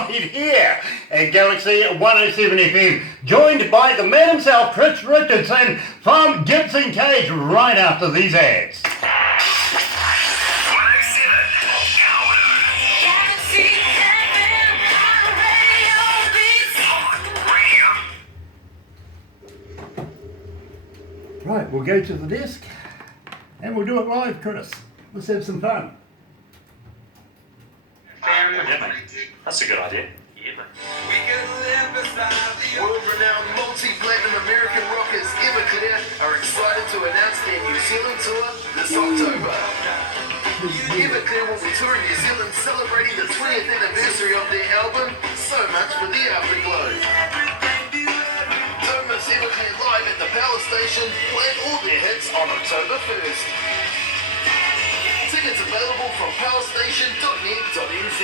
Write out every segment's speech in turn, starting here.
Right here at Galaxy 107 FM, joined by the man himself, Richardson from Gibson Cage, right after these ads. Right, we'll go to the desk and we'll do it live, Chris. Let's have some fun. Yeah, mate. That's a good idea. Yeah, mate. World-renowned multi-platinum American rockers Everclear are excited to announce their New Zealand tour this October. Everclear will be touring New Zealand celebrating the 20th anniversary of their album, So Much for the Afterglow. Don't miss Everclear live at the Power Station, playing all their hits on October 1st. Tickets available from powerstation.net.nz.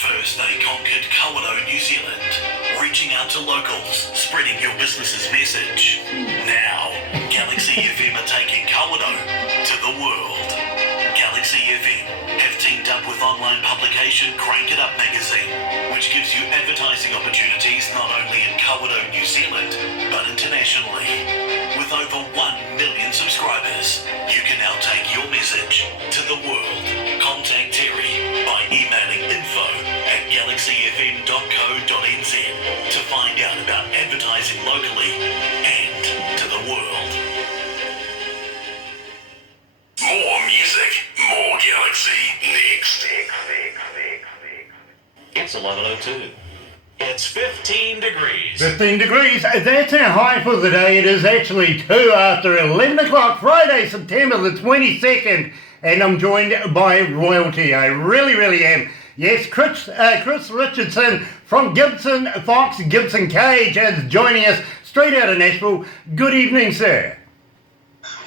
First they conquered Kawerau, New Zealand, reaching out to locals, spreading your business's message. Now, Galaxy FM are taking Kawerau to the world. Galaxy FM have teamed up with online publication Crank It Up magazine, which gives you advertising opportunities not only in Kawerau, New Zealand, but internationally. With over 1 million subscribers, you can now take your message to the world. Contact Terry by emailing info@galaxyfm.co.nz to find out about advertising locally and to the world. More music, more Galaxy. Next. It's 11:02. It's 15 degrees. 15 degrees, that's our high for the day. It is actually 2 after 11 o'clock, Friday, September the 22nd, and I'm joined by royalty. I really am. Yes, Chris Richardson from Focx, Gibson Cage is joining us straight out of Nashville. Good evening, sir.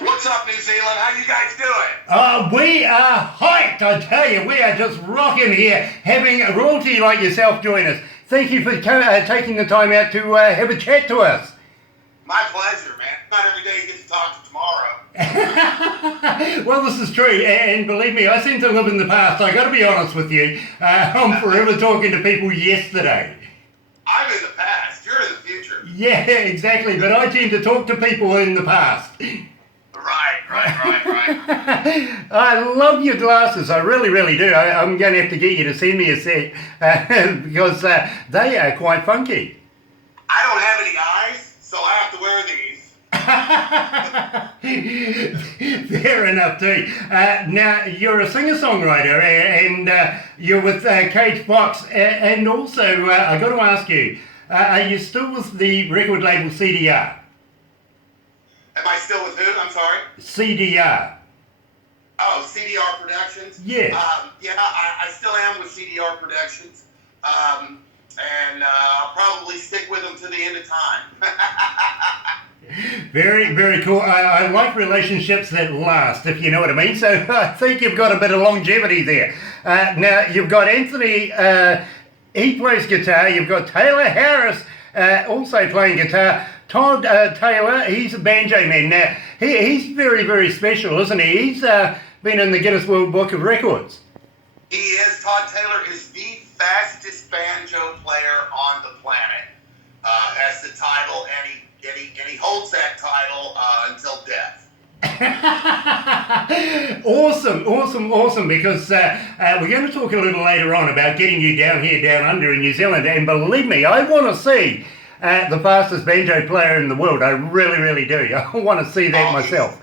What's up, New Zealand? How you guys doing? We are hyped, I tell you. We are just rocking here, having royalty like yourself join us. Thank you for taking the time out to have a chat to us. My pleasure, man. Not every day you get to talk to tomorrow. Well, this is true, and believe me, I seem to live in the past. I got to be honest with you. I'm forever talking to people yesterday. I'm in the past. You're in the future. Yeah, exactly. But I tend to talk to people in the past. Right. I love your glasses. I really do. I'm going to have to get you to send me a set because they are quite funky. I don't have any eyes, so I have to wear these. Fair enough too. Now, you're a singer-songwriter and you're with Cage Focx, and also I got to ask you, are you still with the record label CDR? Am I still with who? I'm sorry? CDR. Oh, CDR Productions? Yes. I still am with CDR Productions. And I'll probably stick with them to the end of time. Very cool. I like relationships that last, if you know what I mean. So I think you've got a bit of longevity there. Now, you've got Anthony, he plays guitar. You've got Taylor Harris also playing guitar. Todd Taylor, he's a banjo man. Now, he's very special, isn't he? He's been in the Guinness World Book of Records. He is. Todd Taylor is the fastest banjo player on the planet. Has the title, and he holds that title until death. Awesome, because we're going to talk a little later on about getting you down under in New Zealand, and believe me, I want to see the fastest banjo player in the world. I really do. I want to see that myself.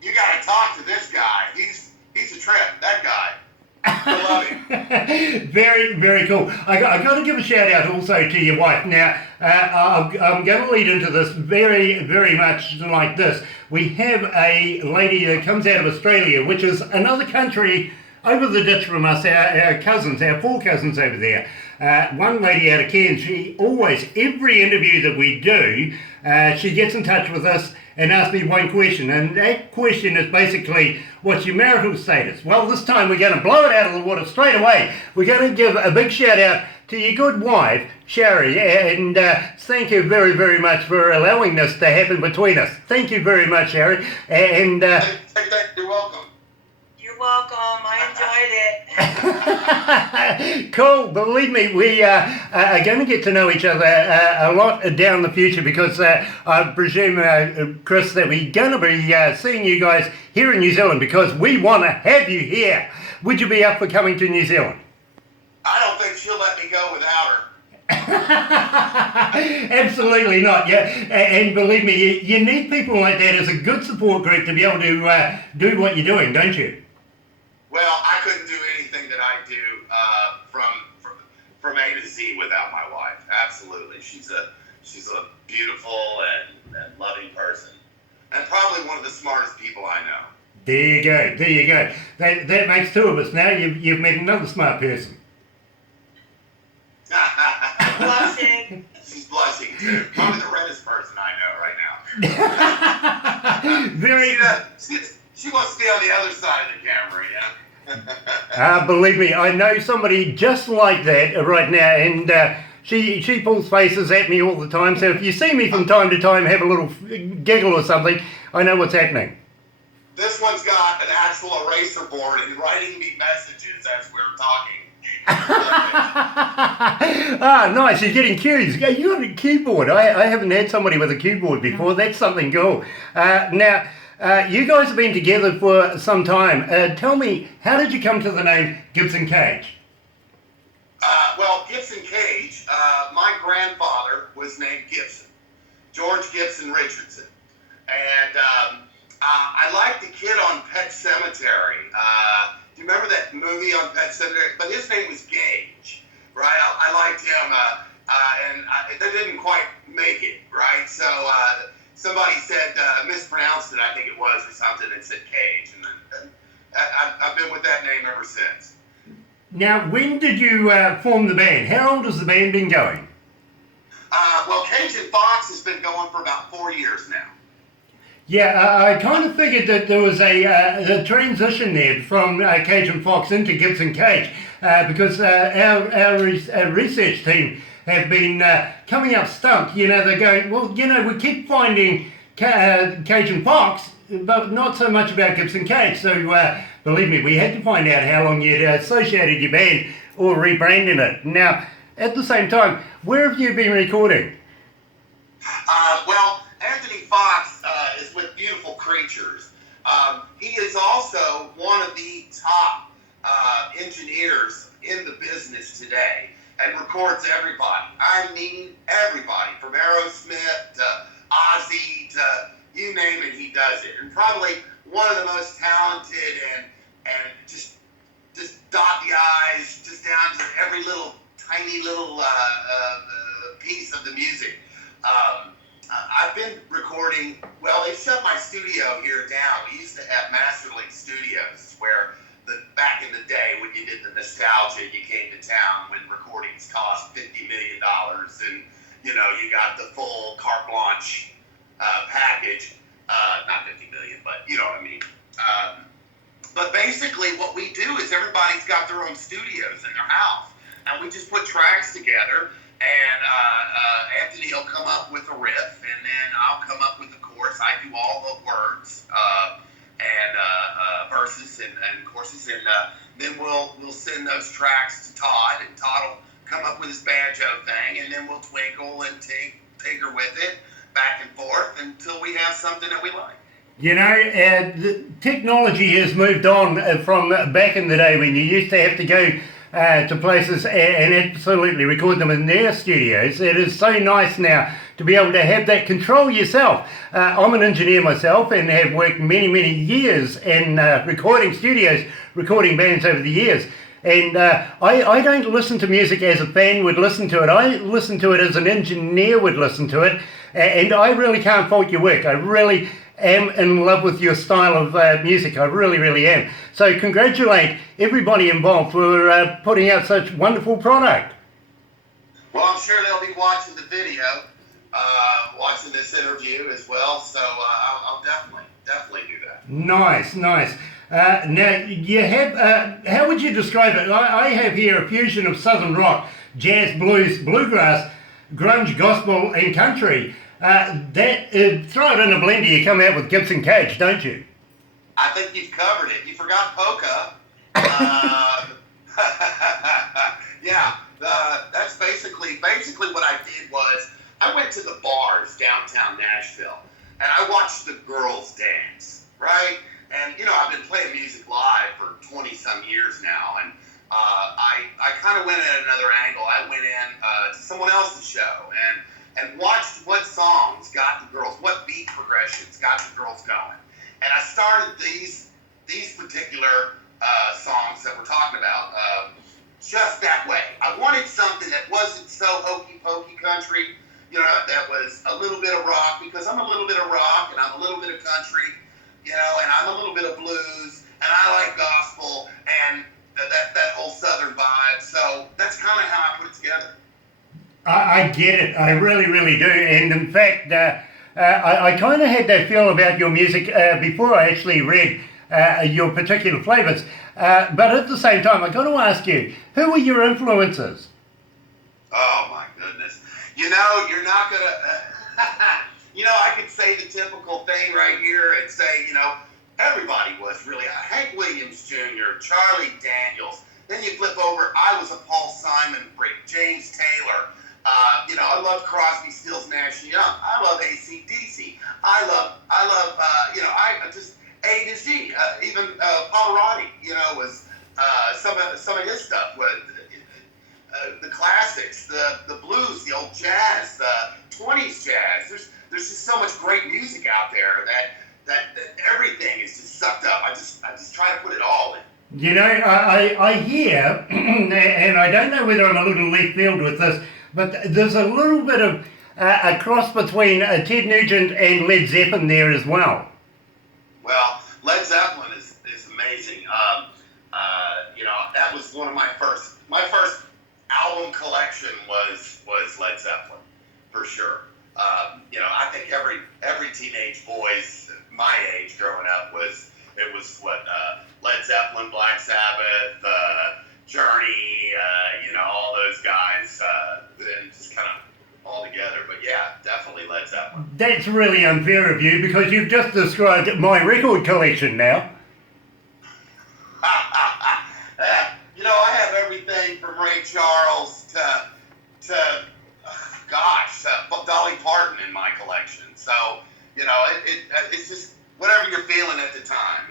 You got to talk to this guy. He's a trip, that guy. I love him. Very cool. I got to give a shout out also to your wife. Now, I'm going to lead into this very much like this. We have a lady that comes out of Australia, which is another country over the ditch from us, our cousins, our poor cousins over there. One lady out of Cairns, she always, every interview that we do, she gets in touch with us and asks me one question, and that question is basically, what's your marital status? Well, this time we're going to blow it out of the water straight away. We're going to give a big shout out to your good wife, Sherry, and thank you very much for allowing this to happen between us. Thank you very much, Sherry, and You're welcome. You're You're welcome. I enjoyed it. Cool. Believe me, we are going to get to know each other a lot down the future because I presume, Chris, that we're going to be seeing you guys here in New Zealand because we want to have you here. Would you be up for coming to New Zealand? I don't think she'll let me go without her. Absolutely not. Yeah, and believe me, you need people like that as a good support group to be able to do what you're doing, don't you? Well, I couldn't do anything that I do from A to Z without my wife. Absolutely, she's a beautiful and loving person, and probably one of the smartest people I know. There you go. There you go. That makes two of us now. You've met another smart person. Blushing. She's blushing too. Probably the reddest person I know right now. Very. She wants to be on the other side of the camera, yeah. Believe me, I know somebody just like that right now, and she pulls faces at me all the time. So if you see me from time to time have a little giggle or something, I know what's happening. This one's got an actual eraser board and writing me messages as we're talking. Nice. You're getting cues. You got a keyboard. I haven't had somebody with a keyboard before. That's something cool. Now, you guys have been together for some time. Tell me, how did you come to the name Gibson Cage? Well, Gibson Cage, my grandfather was named Gibson, George Gibson Richardson. And I liked the kid on Pet Cemetery. Do you remember that movie on Pet Cemetery? But his name was Gage, right? I liked him, and they didn't quite make it, right? So somebody said, mispronounced it, I think it was, or something, and said Cage. And I've been with that name ever since. Now, when did you form the band? How old has the band been going? Well, Cage and Focx has been going for about 4 years now. Yeah, I kind of figured that there was a transition there from Cage and Focx into Gibson Cage because our research team have been coming up stumped. You know, they're going, well, you know, we keep finding Cage and Focx, but not so much about Gibson Cage. So believe me, we had to find out how long you'd associated your band or rebranding it. Now, at the same time, where have you been recording? Well, Anthony Focx is with Beautiful Creatures. He is also one of the top engineers in the business today and records everybody. I mean everybody, from Aerosmith to Ozzy to you name it, he does it. And probably one of the most talented and just dot the I's, just down to every little tiny little piece of the music. I've been recording, well, they shut my studio here down. We used to have Masterlink Studios where back in the day when you did the nostalgia, you came to town when recordings cost $50 million and, you know, you got the full carte blanche package. Not 50 million, but you know what I mean. But basically what we do is everybody's got their own studios in their house and we just put tracks together. And Anthony will come up with a riff, and then I'll come up with the chorus. I do all the words and verses and choruses, and then we'll send those tracks to Todd, and Todd will come up with his banjo thing, and then we'll twinkle and tinker with it back and forth until we have something that we like. You know, the technology has moved on from back in the day when you used to have to go to places and absolutely record them in their studios. It is so nice now to be able to have that control yourself. I'm an engineer myself and have worked many years in recording studios, recording bands over the years. And I don't listen to music as a fan would listen to it. I listen to it as an engineer would listen to it. And I really can't fault your work. I really am in love with your style of music. I really am. So congratulate everybody involved for putting out such wonderful product. Well, I'm sure they'll be watching the video, watching this interview as well. So I'll definitely do that. Nice. Now you have, how would you describe it? I have here a fusion of southern rock, jazz, blues, bluegrass, grunge, gospel, and country. Throw it in a blender, you come out with Gibson Cage, don't you? I think you've covered it. You forgot polka. Uh, yeah, that's basically what I did was I went to the bars downtown Nashville and I watched the girls dance, right? And I've been playing music live for 20 some years now, and I kind of went at another angle. I went in to someone else's show and watched what songs got the girls, what beat progressions got the girls going. And I started these particular songs that we're talking about just that way. I wanted something that wasn't so hokey pokey country, that was a little bit of rock, because I'm a little bit of rock and I'm a little bit of country, and I'm a little bit of blues and I like gospel and that whole southern vibe. So that's kind of how I put it together. I get it. I really, really do. And in fact, I kind of had that feel about your music before I actually read your particular flavours. But at the same time, I got to ask you, who were your influences? Oh my goodness. You're not going to, I could say the typical thing right here and say, everybody was really, Hank Williams Jr., Charlie Daniels. Then you flip over, I was a Paul Simon freak, James Taylor. I love Crosby, Stills, Nash and Young. I love AC/DC. I love, I just A to Z. Even Pavarotti, was some of his stuff. The classics, the blues, the old jazz, the 20s jazz. There's just so much great music out there that everything is just sucked up. I just try to put it all in. I hear, and I don't know whether I'm a little left field with this, but there's a little bit of a cross between Ted Nugent and Led Zeppelin there as well. Well, Led Zeppelin is amazing. That was one of my first album collection was Led Zeppelin, for sure. I think every teenage boy's my age growing up was Led Zeppelin, Black Sabbath, Journey, all those guys, and just kind of all together. But yeah, definitely Led Zeppelin. That's really unfair of you, because you've just described my record collection now. I have everything from Ray Charles to Dolly Parton in my collection. So, it's just whatever you're feeling at the time,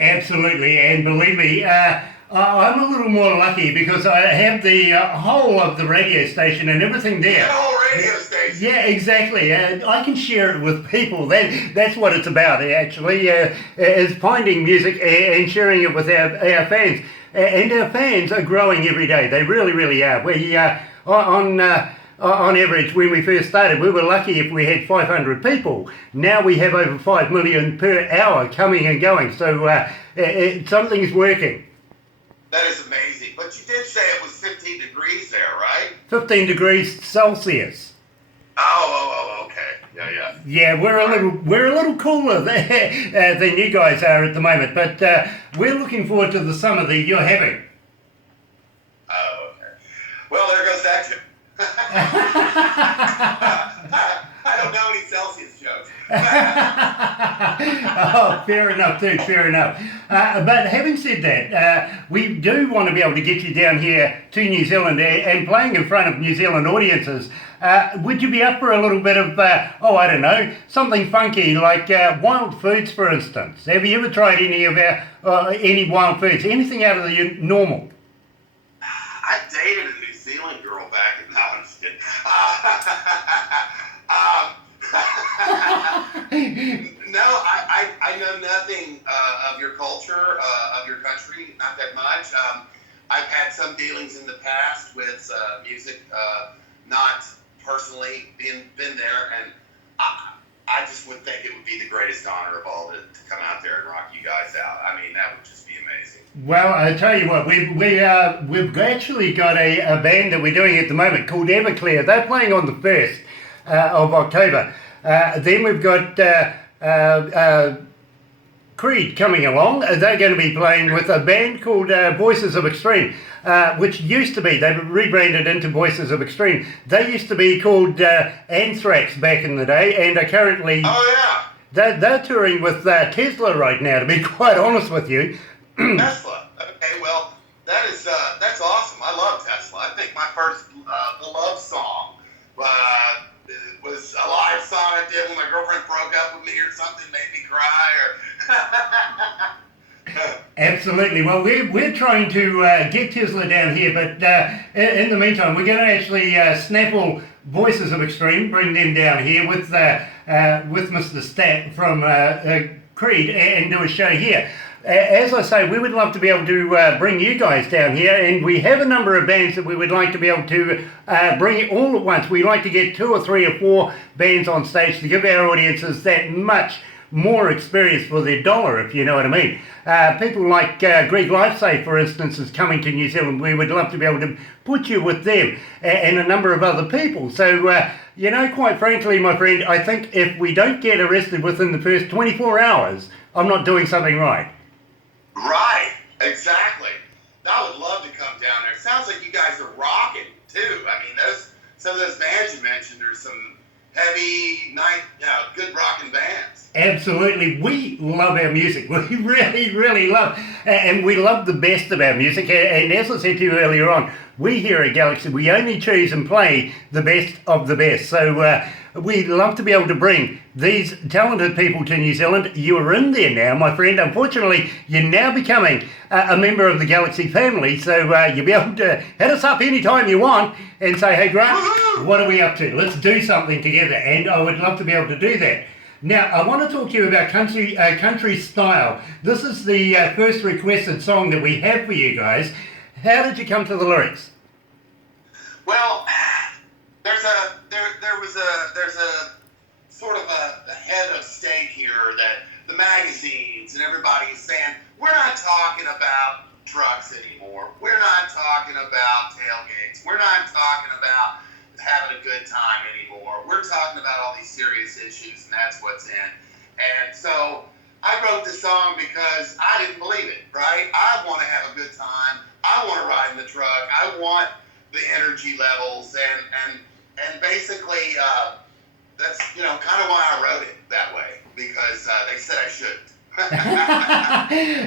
Absolutely, and believe me, I'm a little more lucky because I have the whole of the radio station and everything there. The whole radio station. Yeah, exactly. I can share it with people. That's what it's about, actually, is finding music and sharing it with our fans. And our fans are growing every day. They really, really are. We on average, when we first started, we were lucky if we had 500 people. Now we have over 5 million per hour coming and going. So something's working. That is amazing. But you did say it was 15 degrees there, right? 15 degrees Celsius. Oh, okay. Yeah. Yeah, we're a little cooler than you guys are at the moment, but we're looking forward to the summer that you're having. Oh, okay. Well, there goes that joke. I don't know any Celsius jokes. Oh, fair enough too, fair enough. But having said that, we do want to be able to get you down here to New Zealand and playing in front of New Zealand audiences. Would you be up for a little bit of, I don't know, something funky like wild foods, for instance? Have you ever tried any of any wild foods? Anything out of the normal? I dated a New Zealand girl back in... No, I'm just kidding. No, I know nothing of your culture, of your country, not that much. I've had some dealings in the past with music, not personally been there, and I just would think it would be the greatest honor of all to come out there and rock you guys out. I mean, that would just be amazing. Well, I tell you what, we've actually got a band that we're doing at the moment called Everclear. They're playing on the 1st of October. Then we've got Creed coming along. They're going to be playing with a band called Voices of Extreme, which used to be, they've rebranded into Voices of Extreme. They used to be called Anthrax back in the day, and are currently... Oh, yeah. They're touring with Tesla right now, to be quite honest with you. Tesla. Okay, well, that's awesome. I love Tesla. I think my first the love song was a live song I did when my girlfriend broke up with me or something, made me cry. Absolutely. Well, we're trying to get Tesla down here, but in the meantime, we're going to actually snaffle Voices of Extreme, bring them down here with Mr. Stat from Creed and do a show here. As I say, we would love to be able to bring you guys down here, and we have a number of bands that we would like to be able to bring all at once. We like to get 2 or 3 or 4 bands on stage to give our audiences that much more experience for their dollar, if you know what I mean. People like Greek Lifesafe, for instance, is coming to New Zealand. We would love to be able to put you with them and a number of other people. So, quite frankly, my friend, I think if we don't get arrested within the first 24 hours, I'm not doing something right. Right, exactly. I would love to come down there. Sounds like you guys are rocking too. I mean, some of those bands you mentioned are some heavy, good rocking bands. Absolutely. We love our music. We really, really love, and we love the best of our music. And as I said to you earlier on, we here at Galaxy, we only choose and play the best of the best. So we love to be able to bring these talented people to New Zealand. You are in there now, my friend. Unfortunately, you're now becoming a member of the Galaxy family. So you'll be able to hit us up anytime you want and say, hey, Grant, what are we up to? Let's do something together. And I would love to be able to do that. Now, I want to talk to you about country style. This is the first requested song that we have for you guys. How did you come to the lyrics? Well, there's a sort of a head of state here that the magazines and everybody is saying, we're not talking about trucks anymore. We're not talking about tailgates. We're not talking about having a good time anymore. We're talking about all these serious issues, and that's what's in. And so I wrote the song because I didn't believe it, right? I want to have a good time. I want to ride in the truck. I want the energy levels, and basically that's kind of why I wrote it that way, because they said I shouldn't.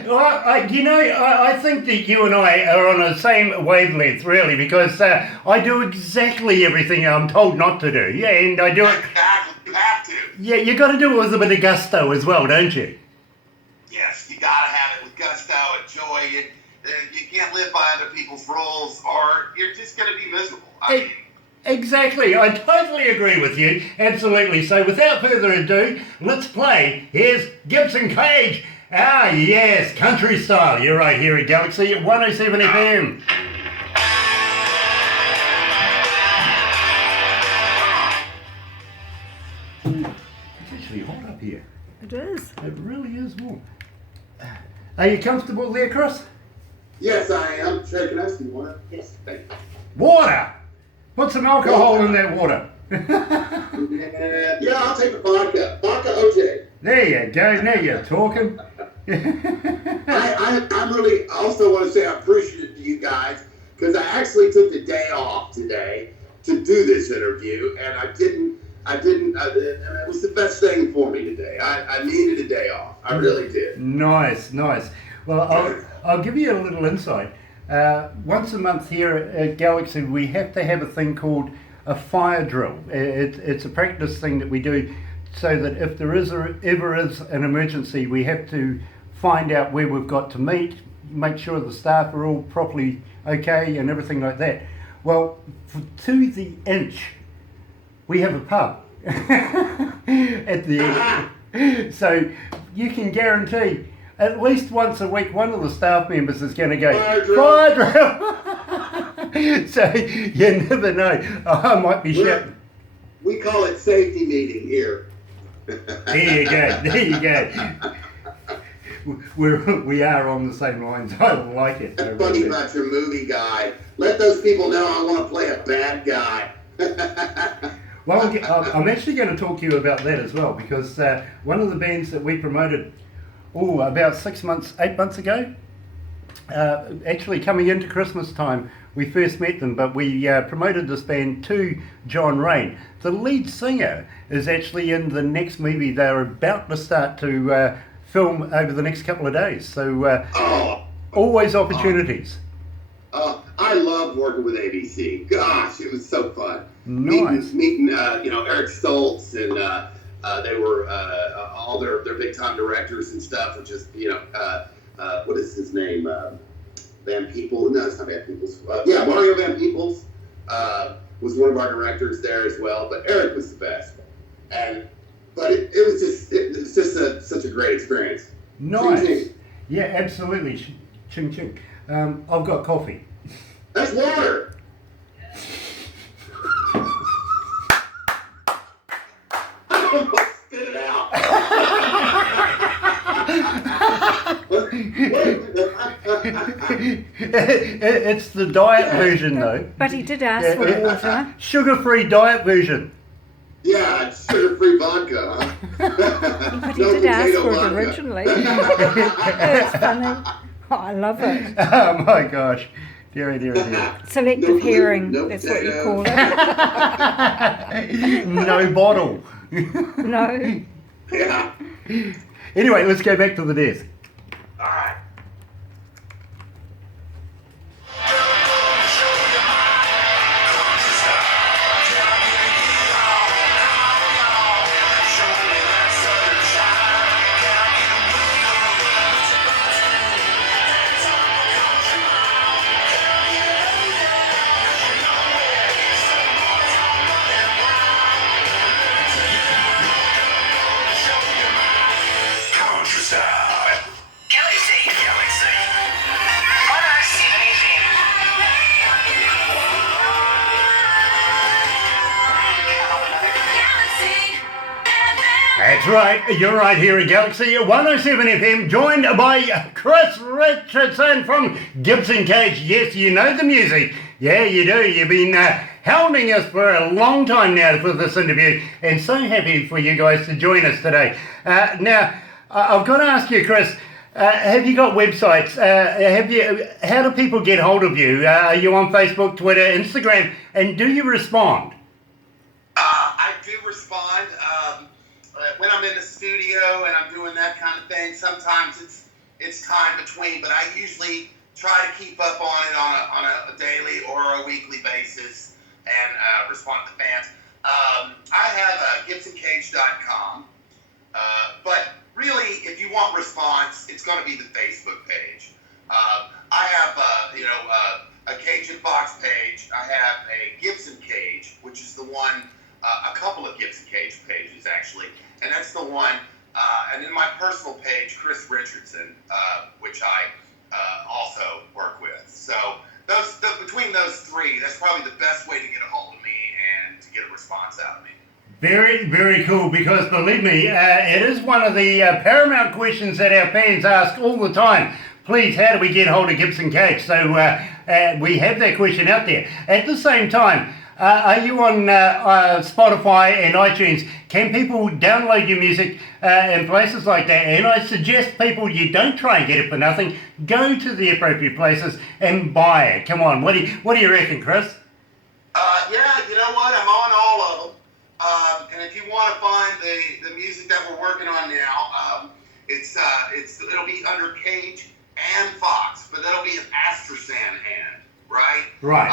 Well, I think that you and I are on the same wavelength, really, because I do exactly everything I'm told not to do. Yeah, and I do it. Exactly, you have to. Yeah, you got to do it with a bit of gusto as well, don't you? Yes, you got to have it with gusto and joy. You can't live by other people's rules, or you're just going to be miserable. Exactly, I totally agree with you, absolutely. So without further ado, let's play. Here's Gibson Cage. Ah yes, country style. You're right here at Galaxy at 107 FM. It's actually hot up here. It is. It really is warm. Are you comfortable there, Chris? Yes, I am. Shaking us. You want it? Yes, thank you. Water! Put some alcohol in that water. Yeah, I'll take a vodka. Vodka OJ. There you go. Now you're talking. I'm really also want to say I'm appreciative to you guys, because I actually took the day off today to do this interview, and I didn't. It was the best thing for me today. I needed a day off. I really did. Nice. Well, I'll give you a little insight. Once a month here at Galaxy, we have to have a thing called a fire drill. It's a practice thing that we do so that if there ever is an emergency, we have to find out where we've got to meet, make sure the staff are all properly okay and everything like that. Well, to the inch, we have a pub at the end. So you can guarantee at least once a week, one of the staff members is going to go, fire drill! So you never know. I might be shouting. We call it safety meeting here. There you go. We are on the same lines. I like it. That's funny about your movie guy. Let those people know I want to play a bad guy. Well, I'm actually going to talk to you about that as well, because one of the bands that we promoted about 8 months ago, actually coming into Christmas time, we first met them, but we promoted this band to John Rain. The lead singer is actually in the next movie they're about to start to film over the next couple of days. So always opportunities. I love working with ABC. Gosh, it was so fun. Nice. Meeting Eric Stoltz, and they were all their big time directors and stuff, which is what is his name? Van Peebles? No, it's not Van Peebles. Mario Van Peebles was one of our directors there as well. But Eric was the best, but it was just such a great experience. Nice. Ching, ching. Yeah, absolutely. Ching ching. I've got coffee. That's water. I almost spit it out. It's the diet version though. But he did ask for water. Sugar-free diet version. Yeah, it's sugar-free vodka, huh? But he No did ask potato for it vodka. originally. It's funny. Oh, I love it. Oh my gosh. Dear, dear, dear. Selective hearing, no that's what you potato. call it. No bottle. No. Yeah. Anyway, let's go back to the desk. All right. That's right, you're right here at Galaxy 107 FM, joined by Chris Richardson from Gibson Cage. Yes, you know the music. Yeah, you do. You've been hounding us for a long time now for this interview, and so happy for you guys to join us today. Now, I've got to ask you, Chris, have you got websites? How do people get hold of you? Are you on Facebook, Twitter, Instagram, and do you respond? I do respond when I'm in the studio and I'm doing that kind of thing. Sometimes it's time between, but I usually try to keep up on it on a daily or a weekly basis and respond to fans. I have GibsonCage.com, but really, if you want response, it's going to be the Facebook page. I have a Cage and Focx page. I have a Gibson Cage, which is the one. A couple of Gibson Cage pages, actually, and that's the one. And then my personal page, Chris Richardson, which I also work with. So between those three, that's probably the best way to get a hold of me and to get a response out of me. Very, very cool, because believe me, it is one of the paramount questions that our fans ask all the time. Please, how do we get hold of Gibson Cage? So we have that question out there. At the same time, are you on Spotify and iTunes? Can people download your music in places like that? And I suggest people, you don't try and get it for nothing. Go to the appropriate places and buy it. Come on, what do you reckon, Chris? Yeah, you know what? I'm on all of them. And if you want to find the music that we're working on now, it'll be under Cage and Focx, but that'll be an Astersan hand, right? Right.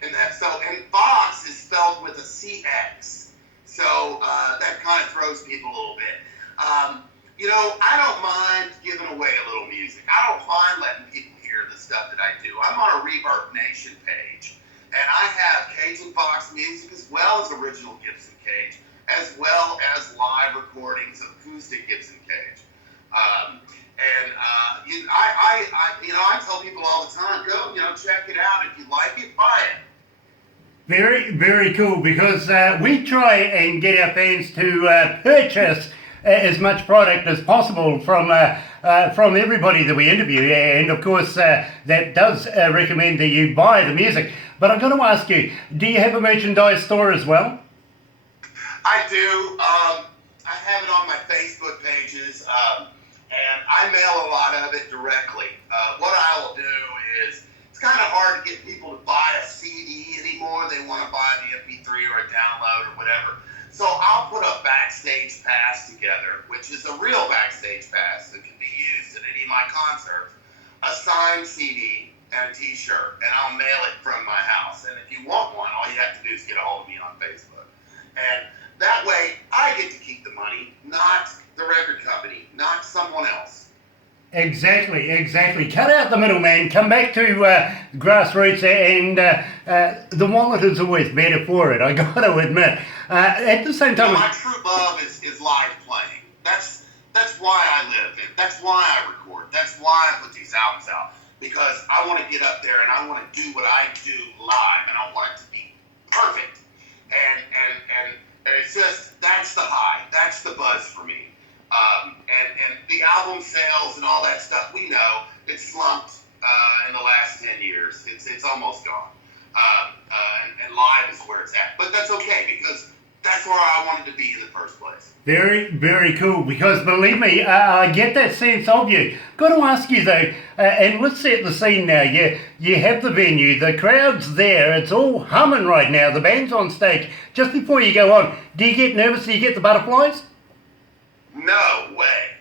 And Focx is spelled with a CX, so that kind of throws people a little bit. I don't mind giving away a little music. I don't mind letting people hear the stuff that I do. I'm on a Reverb Nation page, and I have Cage and Focx music as well as original Gibson Cage, as well as live recordings of acoustic Gibson Cage. I tell people all the time, go, check it out. If you like it, buy it. Very, very cool, because we try and get our fans to purchase as much product as possible from everybody that we interview, and of course that does recommend that you buy the music. But I've got to ask you, do you have a merchandise store as well? I do. I have it on my Facebook pages. and I mail a lot of it directly. What I will do is, it's kind of hard to get people to buy a CD anymore. They want to buy the MP3 or a download or whatever. So I'll put a backstage pass together, which is a real backstage pass that can be used at any of my concerts, a signed CD and a t-shirt, and I'll mail it from my house. And if you want one, all you have to do is get a hold of me on Facebook. And that way, I get to keep the money, not the record company, not someone else. Exactly. Cut out the middleman, come back to grassroots, and the wallet is always better for it, I got to admit. At the same time... my true love is live playing. That's why I live. That's why I record. That's why I put these albums out. Because I want to get up there and I want to do what I do live, and I want it to be perfect. And it's just, that's the high. That's the buzz for me. And the album sales and all that stuff, we know it's slumped in the last 10 years. It's almost gone. And live is where it's at. But that's okay, because that's where I wanted to be in the first place. Very cool, because believe me, I get that sense of you. Got to ask you though, and let's set the scene now. You have the venue, the crowd's there, it's all humming right now, the band's on stage. Just before you go on, do you get nervous? Do you get the butterflies? No way.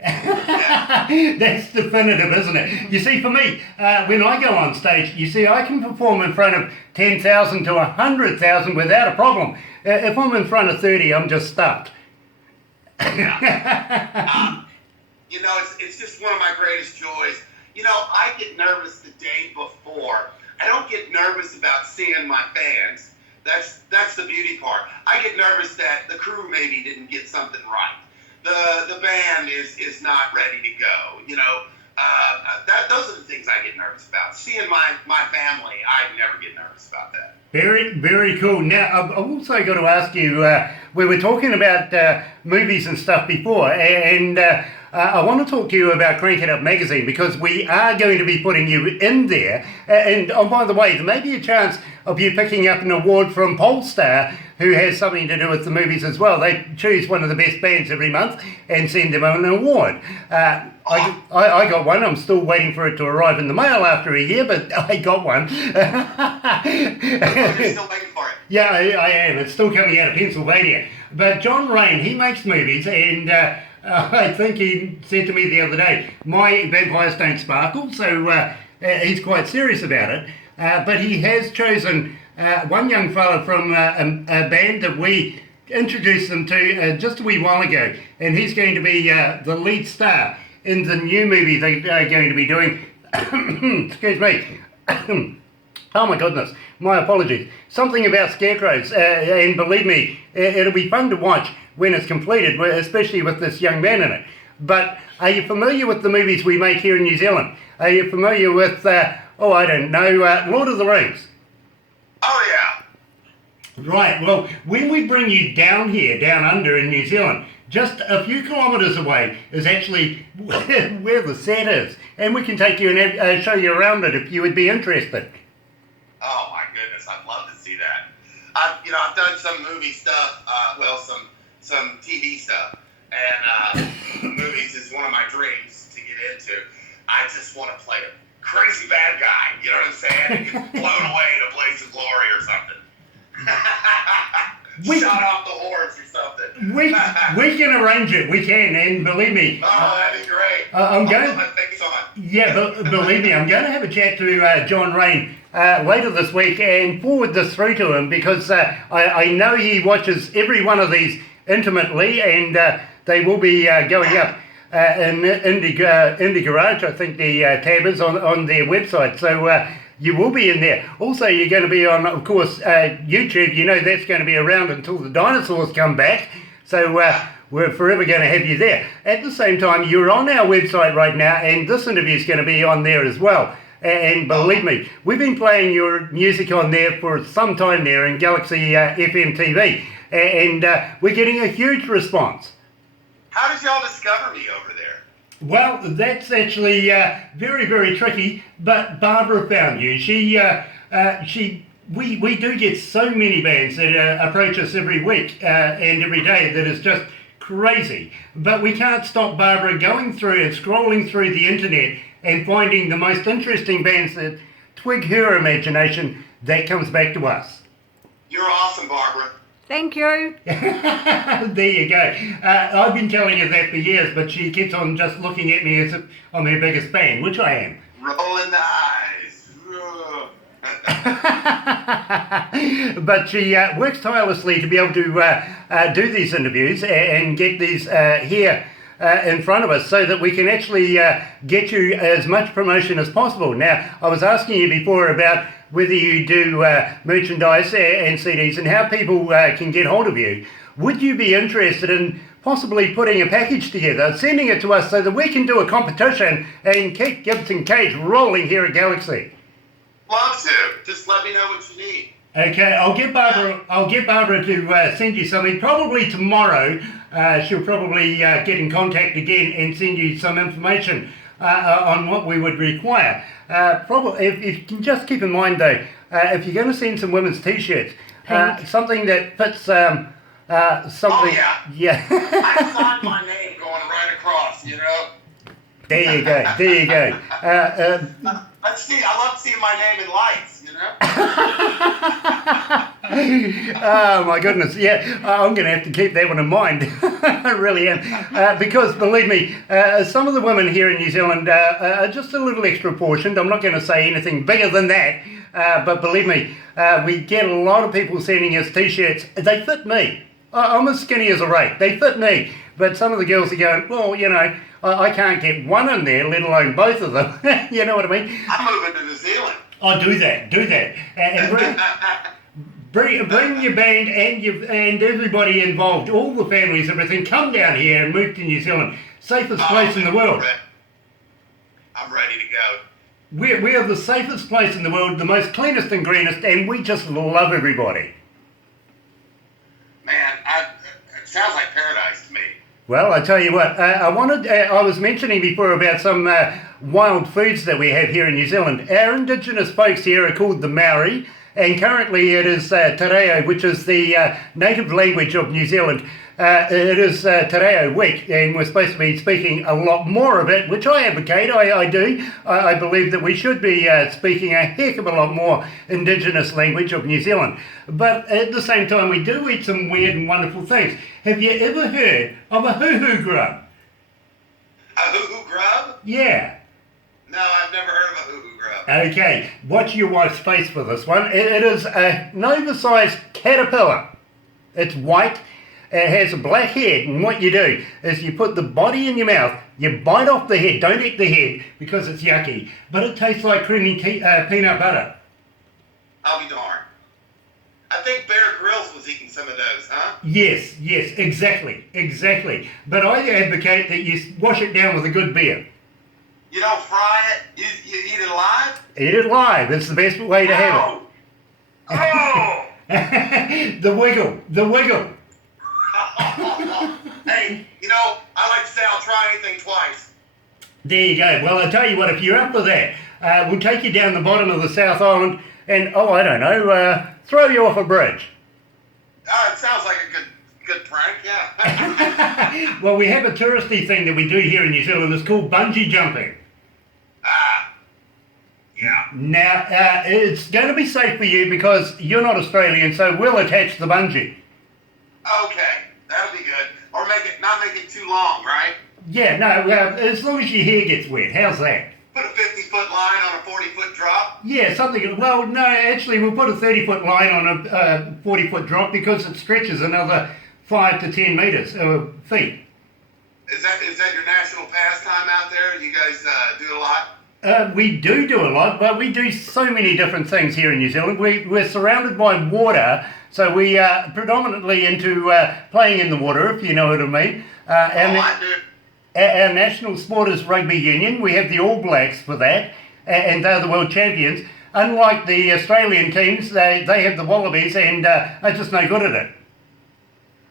That's definitive, isn't it? You see, for me, when I go on stage, you see, I can perform in front of 10,000 to 100,000 without a problem. If I'm in front of 30, I'm just stuffed. You know, it's just one of my greatest joys. You know, I get nervous the day before. I don't get nervous about seeing my fans. That's the beauty part. I get nervous that the crew maybe didn't get something right. The band is not ready to go. You know, those are the things I get nervous about. Seeing my family, I never get nervous about that. Very cool. Now, I've also got to ask you, we were talking about movies and stuff before, and I want to talk to you about Crank It Up magazine, because we are going to be putting you in there. And oh, by the way, there may be a chance of you picking up an award from Polestar, who has something to do with the movies as well. They choose one of the best bands every month and send them an award. I got one. I'm still waiting for it to arrive in the mail after a year, but I got one. You're still waiting for it. Yeah, I am. It's still coming out of Pennsylvania. But John Rain, he makes movies, and I think he said to me the other day, my vampires don't sparkle, so he's quite serious about it. But he has chosen one young fella from a band that we introduced them to just a wee while ago, and he's going to be the lead star in the new movie they are going to be doing. Excuse me. Oh my goodness, my apologies. Something about scarecrows, and believe me, it'll be fun to watch when it's completed, especially with this young man in it. But are you familiar with the movies we make here in New Zealand? Are you familiar with, I don't know, Lord of the Rings? Oh yeah. Right, well, when we bring you down here, down under in New Zealand, just a few kilometres away is actually where the set is. And we can take you and show you around it if you would be interested. Oh my goodness, I'd love to see that. I've done some movie stuff, some TV stuff, and movies is one of my dreams to get into. I just want to play a crazy bad guy, you know what I'm saying? And get blown away in a blaze of glory or something. Shot off the horse or something. We can arrange it, we can, and believe me. Oh, that'd be great. I'm going. Put my face on. Yeah, but believe me, I'm going to have a chat to John Rain later this week and forward this through to him, because I know he watches every one of these intimately, and they will be going up in Indie Garage. I think the tab is on their website, so you will be in there. Also, you're going to be on, of course, YouTube. You know that's going to be around until the dinosaurs come back, so we're forever going to have you there. At the same time, you're on our website right now, and this interview is going to be on there as well. And believe me, we've been playing your music on there for some time there in Galaxy FM TV, and we're getting a huge response. How did y'all discover me over there? Well, that's actually very, very tricky, but Barbara found you. We do get so many bands that approach us every week and every day that is just crazy. But we can't stop Barbara going through and scrolling through the internet and finding the most interesting bands that twig her imagination. That comes back to us. You're awesome, Barbara. Thank you. There you go. I've been telling her that for years, but she keeps on just looking at me as if I'm her biggest fan, which I am. Rolling the eyes. But she works tirelessly to be able to do these interviews and get these here in front of us so that we can actually get you as much promotion as possible. Now, I was asking you before about whether you do merchandise and CDs and how people can get hold of you. Would you be interested in possibly putting a package together, sending it to us so that we can do a competition and keep Gibson Cage rolling here at Galaxy? Love to. Just let me know what you need. Okay, I'll get Barbara to send you something. Probably tomorrow, she'll probably get in contact again and send you some information on what we would require. Probably, if you can just keep in mind though, if you're going to send some women's t-shirts, something that fits something. Oh yeah. I Yeah. signed my name going right across. You know. There you go. There you go. I love seeing my name in lights. You know. Oh my goodness, yeah, I'm going to have to keep that one in mind. I really am. Because believe me, some of the women here in New Zealand are just a little extra portioned. I'm not going to say anything bigger than that, but believe me, we get a lot of people sending us t-shirts. They fit me. I'm as skinny as a rake. They fit me. But some of the girls are going, well, you know, I can't get one in there, let alone both of them. You know what I mean? I'm moving to New Zealand. Oh, do that. And bring your band and everybody involved, all the families, everything, come down here and move to New Zealand. Safest place in the world. I'm ready to go. We are the safest place in the world, the most cleanest and greenest, and we just love everybody. Man, it sounds like paradise to me. Well, I tell you what, I was mentioning before about some wild foods that we have here in New Zealand. Our indigenous folks here are called the Maori, and currently it is Te Reo, which is the native language of New Zealand. It is Te Reo week, and we're supposed to be speaking a lot more of it, which I advocate, I do. I believe that we should be speaking a heck of a lot more indigenous language of New Zealand. But at the same time, we do eat some weird and wonderful things. Have you ever heard of a hoo-hoo grub? A hoo-hoo grub? Yeah. No, I've never heard of a hoo-hoo grub. Okay, watch your wife's face for this one. It is an oversized caterpillar. It's white. It has a black head, and what you do is you put the body in your mouth, you bite off the head, don't eat the head because it's yucky, but it tastes like creamy peanut butter. I'll be darned. I think Bear Grylls was eating some of those, huh? Yes, exactly. But I advocate that you wash it down with a good beer. You don't fry it? You eat it alive? Eat it live, it's the best way to have it. The wiggle. Hey, you know, I like to say I'll try anything twice. There you go. Well, I tell you what, if you're up for that, we'll take you down the bottom of the South Island and, I don't know, throw you off a bridge. It sounds like a good prank, yeah. Well, we have a touristy thing that we do here in New Zealand. It's called bungee jumping. Yeah. Now, it's going to be safe for you because you're not Australian, so we'll attach the bungee. Okay, that'll be good. Or not make it too long, right? Yeah, no, as long as your hair gets wet. How's that? Put a 50-foot line on a 40-foot drop? Yeah, something. Well, no, actually, we'll put a 30-foot line on a 40-foot drop because it stretches another 5 to 10 meters, feet. Is that your national pastime out there? You guys do a lot? We do a lot, but we do so many different things here in New Zealand. We're surrounded by water, so we are predominantly into playing in the water, if you know what I mean. I do. Our national sport is rugby union. We have the All Blacks for that, and they're the world champions. Unlike the Australian teams, they have the Wallabies, and are just no good at it.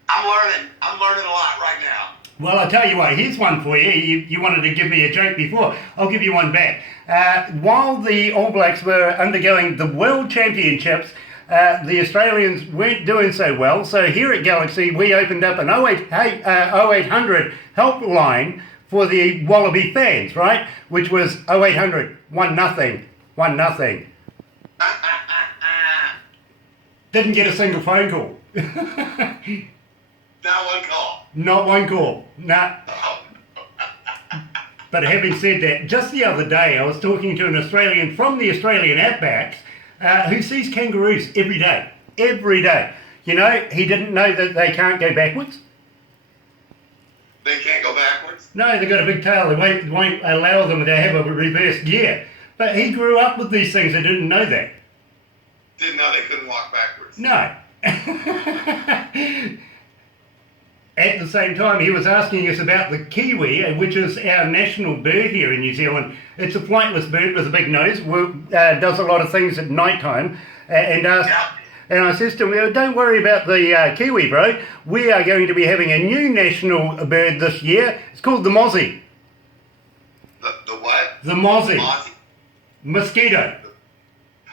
I'm learning a lot right now. Well, I'll tell you what, here's one for you. You wanted to give me a joke before. I'll give you one back. While the All Blacks were undergoing the World Championships, the Australians weren't doing so well. So here at Galaxy, we opened up an 0800 helpline for the Wallaby fans, right? Which was 0800 1-0. Didn't get a single phone call. Not one call. Not one call. Nah. Oh. But having said that, just the other day I was talking to an Australian from the Australian outbacks who sees kangaroos every day. Every day. You know, he didn't know that they can't go backwards. They can't go backwards? No, they've got a big tail. They won't allow them to have a reverse gear. But he grew up with these things and didn't know that. Didn't know they couldn't walk backwards. No. At the same time, he was asking us about the kiwi, which is our national bird here in New Zealand. It's a flightless bird with a big nose, does a lot of things at night time, and I says to him, don't worry about the kiwi, bro. We are going to be having a new national bird this year. It's called the mozzie. The what? The mozzie. Mozzie? Mosquito.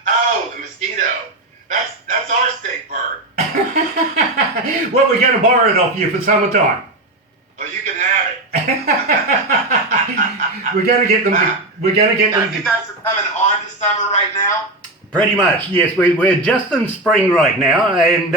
Oh, the mosquito. That's our state bird. Well, we're going to borrow it off you for summertime. Well, you can have it. We're going to get them. We're going to get them. You guys are coming on to summer right now? Pretty much, yes. We're just in spring right now, and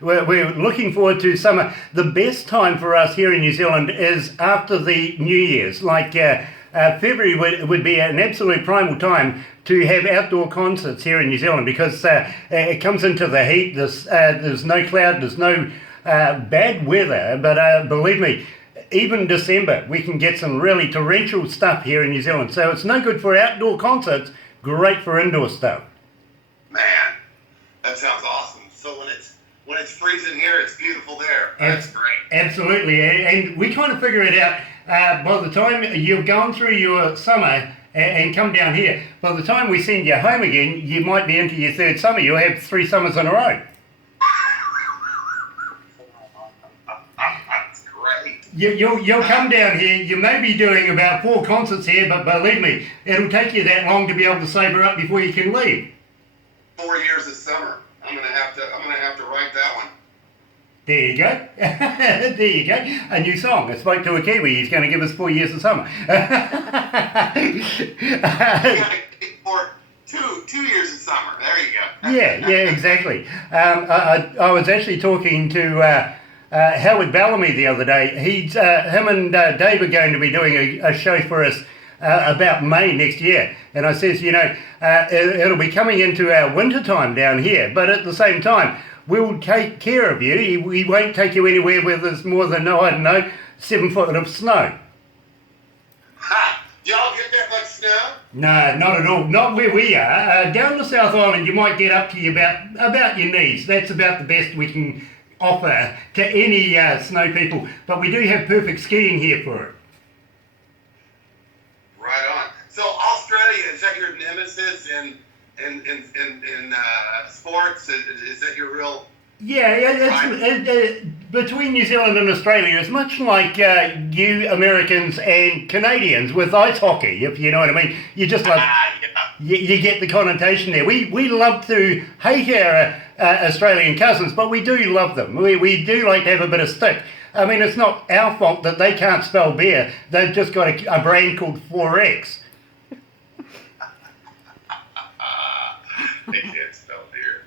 we're looking forward to summer. The best time for us here in New Zealand is after the New Year's. Like February would be an absolute primal time to have outdoor concerts here in New Zealand, because it comes into the heat. There's no cloud, there's no bad weather, but believe me, even December we can get some really torrential stuff here in New Zealand. So it's no good for outdoor concerts, great for indoor stuff. Man, that sounds awesome. So when it's freezing here, it's beautiful there. That's great. Absolutely, and we kind of figure it out by the time you've gone through your summer and come down here. By the time we send you home again, you might be into your third summer. You'll have 3 summers in a row. That's great. You'll come down here. You may be doing about 4 concerts here, but believe me, it'll take you that long to be able to sabre up before you can leave. 4 years of summer. I'm gonna have to write that one. There you go. There you go. A new song. I spoke to a Kiwi. He's going to give us 4 years of summer. For 2 years of summer. There you go. Yeah, exactly. I was actually talking to Howard Bellamy the other day. Him and Dave are going to be doing a show for us about May next year. And I says, it'll be coming into our winter time down here, but at the same time, we'll take care of you. We won't take you anywhere where there's more than, 7 foot of snow. Ha! Y'all get that much snow? No, not at all. Not where we are. Down the South Island, you might get up to about your knees. That's about the best we can offer to any snow people. But we do have perfect skiing here for it. Right on. So Australia, is that your nemesis in sports? Is that your real? Yeah. Between New Zealand and Australia, it's much like you Americans and Canadians with ice hockey, if you know what I mean. You just like you get the connotation there. We love to hate our Australian cousins, but we do love them. We do like to have a bit of stick. I mean, it's not our fault that they can't spell beer. They've just got a brand called Focx. They can't spell beer.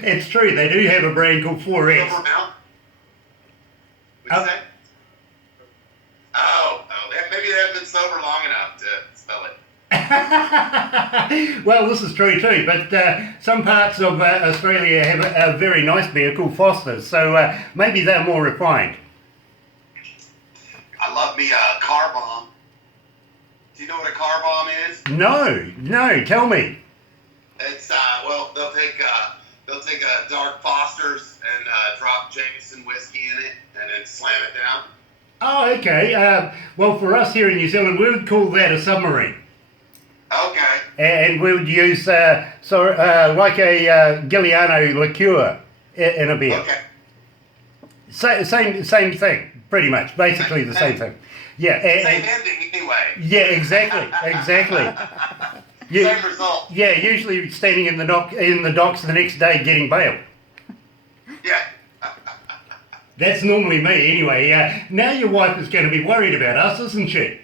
It's true, they do have a brand called Focx. What'd you say? Oh, maybe they haven't been sober long enough to spell it. Well, this is true too, but some parts of Australia have a very nice beer called Foster's, so maybe they're more refined. I love me a car bomb. Do you know what a car bomb is? No, tell me. It's they'll take a dark Foster's and drop Jameson whiskey in it and then slam it down. Oh, okay. Well, for us here in New Zealand, we would call that a submarine. Okay. And we would use like a Giuliano liqueur in a beer. Okay. Same thing, pretty much. Basically the same thing. Yeah. Same ending anyway. Yeah, exactly. Yeah. Same result. Yeah, usually standing in the docks the next day getting bail. Yeah. That's normally me anyway. Now your wife is going to be worried about us, isn't she?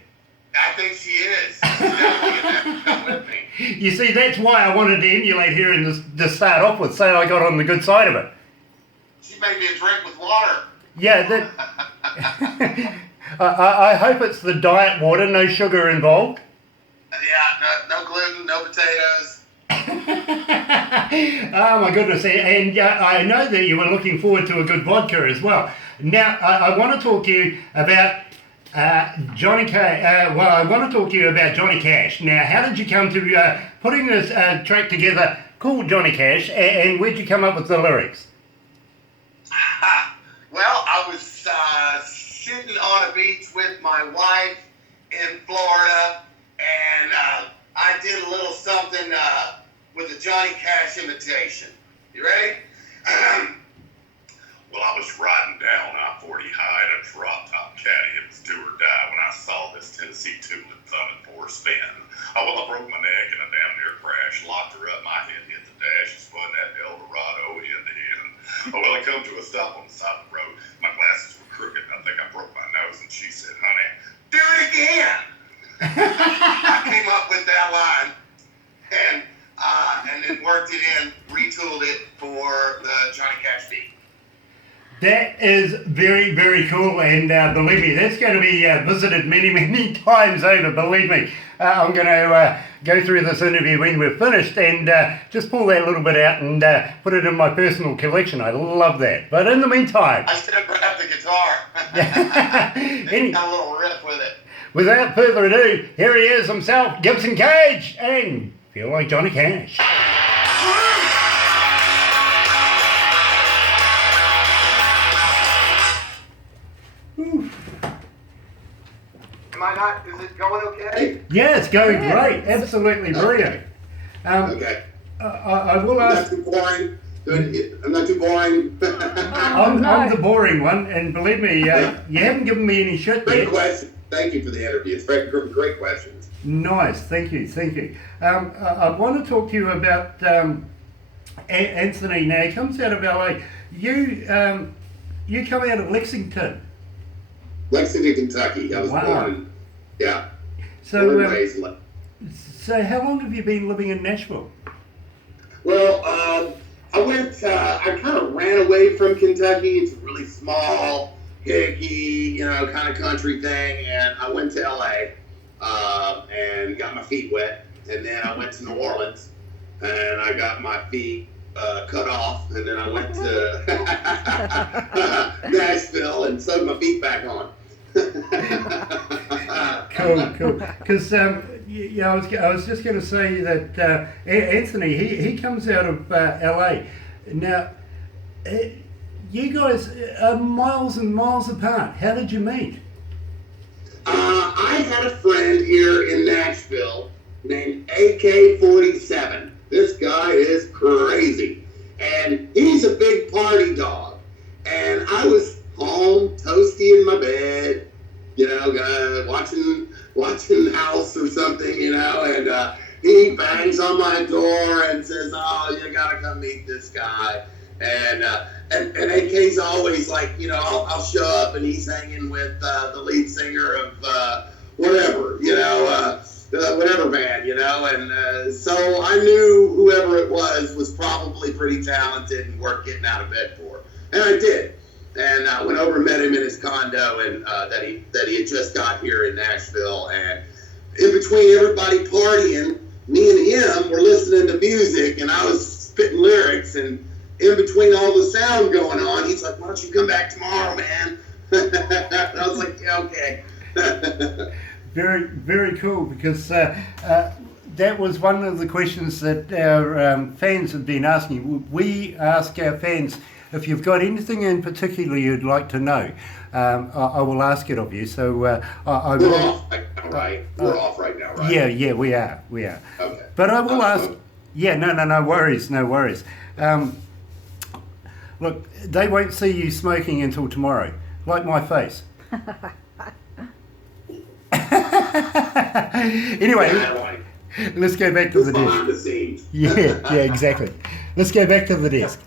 I think she is. She's definitely gonna have to come with me. You see, that's why I wanted to emulate her and to start off with, so I got on the good side of it. She made me a drink with water. Yeah, that. I hope it's the diet water, no sugar involved. Yeah, no gluten, no potatoes. Oh my goodness, and I know that you were looking forward to a good vodka as well. Now, I want to talk to you about Johnny I want to talk to you about Johnny Cash. Now, how did you come to putting this track together called Johnny Cash, and where'd you come up with the lyrics? Well, I was sitting on a beach with my wife in Florida, and I did a little something with a Johnny Cash imitation. You ready? Well, I was riding down I-40 high in a drop-top caddy. It was do or die when I saw this Tennessee tulip thumbing for a spin. Oh, well, I broke my neck in a damn near crash, locked her up, my head hit the dash, and spun that Eldorado end to end. Oh, well, I come to a stop on the side of the road. My glasses were crooked, and I think I broke my nose, and she said, honey, do it again. I came up with that line, and then worked it in, retooled it for the Johnny Cash beat. That is very, very cool, and believe me, that's going to be visited many, many times over, believe me. I'm going to go through this interview when we're finished and just pull that little bit out and put it in my personal collection. I love that. But in the meantime... I should have grabbed the guitar. Any, got a little riff with it. Without further ado, here he is himself, Gibson Cage, and Feel Like Johnny Cash. Is it going okay? Yeah, it's going great. Absolutely brilliant. Okay. I will I'm not ask... too boring. I'm not too boring. I'm the boring one, and believe me, you haven't given me any shit Great yet. question. Thank you for the interview. It's great questions. Nice, thank you. I want to talk to you about Anthony. Now, he comes out of LA. You come out of Lexington. Lexington, Kentucky. I was born. Yeah. So, born and raised in so how long have you been living in Nashville? Well, I kind of ran away from Kentucky. It's a really small, hicky, kind of country thing. And I went to LA and got my feet wet. And then I went to New Orleans and I got my feet cut off. And then I went to Nashville and sewed my feet back on. Cool. Because I was just going to say that Anthony, he comes out of LA. Now, you guys are miles and miles apart. How did you meet? I had a friend here in Nashville named AK-47. This guy is crazy, and he's a big party dog. And I was home, toasty in my bed, watching House or something, and he bangs on my door and says, "Oh, you gotta come meet this guy." And AK's always like, I'll show up and he's hanging with the lead singer of whatever, whatever band, and so I knew whoever it was probably pretty talented and worth getting out of bed for, and I did. And I went over and met him in his condo, and that he had just got here in Nashville. And in between everybody partying, me and him were listening to music, and I was spitting lyrics. And in between all the sound going on, he's like, "Why don't you come back tomorrow, man?" And I was like, "Yeah, okay." Very, very cool, because that was one of the questions that our fans have been asking. We ask our fans, if you've got anything in particular you'd like to know, I will ask it of you. So I will. We're off right now, right? We're off right now, right? Yeah, we are. Okay. But I will ask. Yeah, no worries. Look, they won't see you smoking until tomorrow, like my face. Anyway, Let's go back to the behind desk. the scenes. Yeah, exactly. Let's go back to the desk.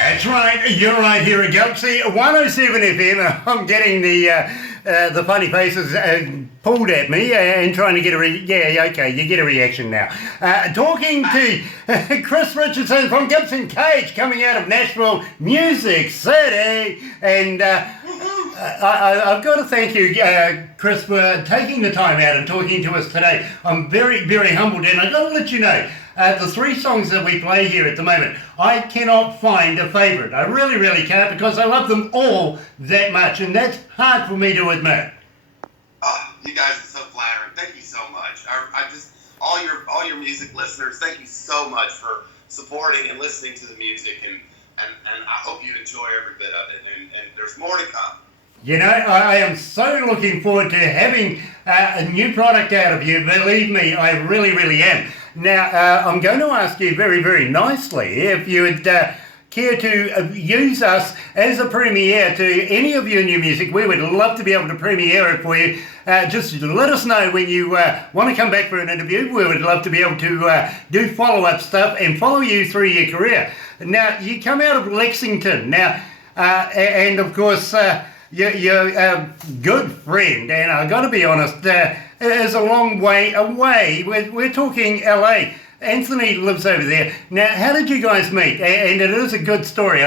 That's right, you're right here at Galaxy 107 FM. I'm getting the funny faces pulled at me and trying to get a okay, you get a reaction now. Talking to Chris Richardson from Gibson Cage, coming out of Nashville Music City, and I've got to thank you, Chris, for taking the time out and talking to us today. I'm very, very humbled, and I've got to let you know, the three songs that we play here at the moment, I cannot find a favourite. I really, really can't, because I love them all that much, and that's hard for me to admit. Oh, you guys are so flattering. Thank you so much. I just all your music listeners, thank you so much for supporting and listening to the music, and I hope you enjoy every bit of it. And there's more to come. You know, I am so looking forward to having a new product out of you. Believe me, I really, really am. Now, I'm going to ask you very, very nicely if you would care to use us as a premiere to any of your new music. We would love to be able to premiere it for you. Just let us know when you want to come back for an interview. We would love to be able to do follow-up stuff and follow you through your career. Now, you come out of Lexington. Now, and of course, you're a good friend, and I've got to be honest, is a long way away. We're talking LA. Anthony lives over there. Now, how did you guys meet? And it is a good story.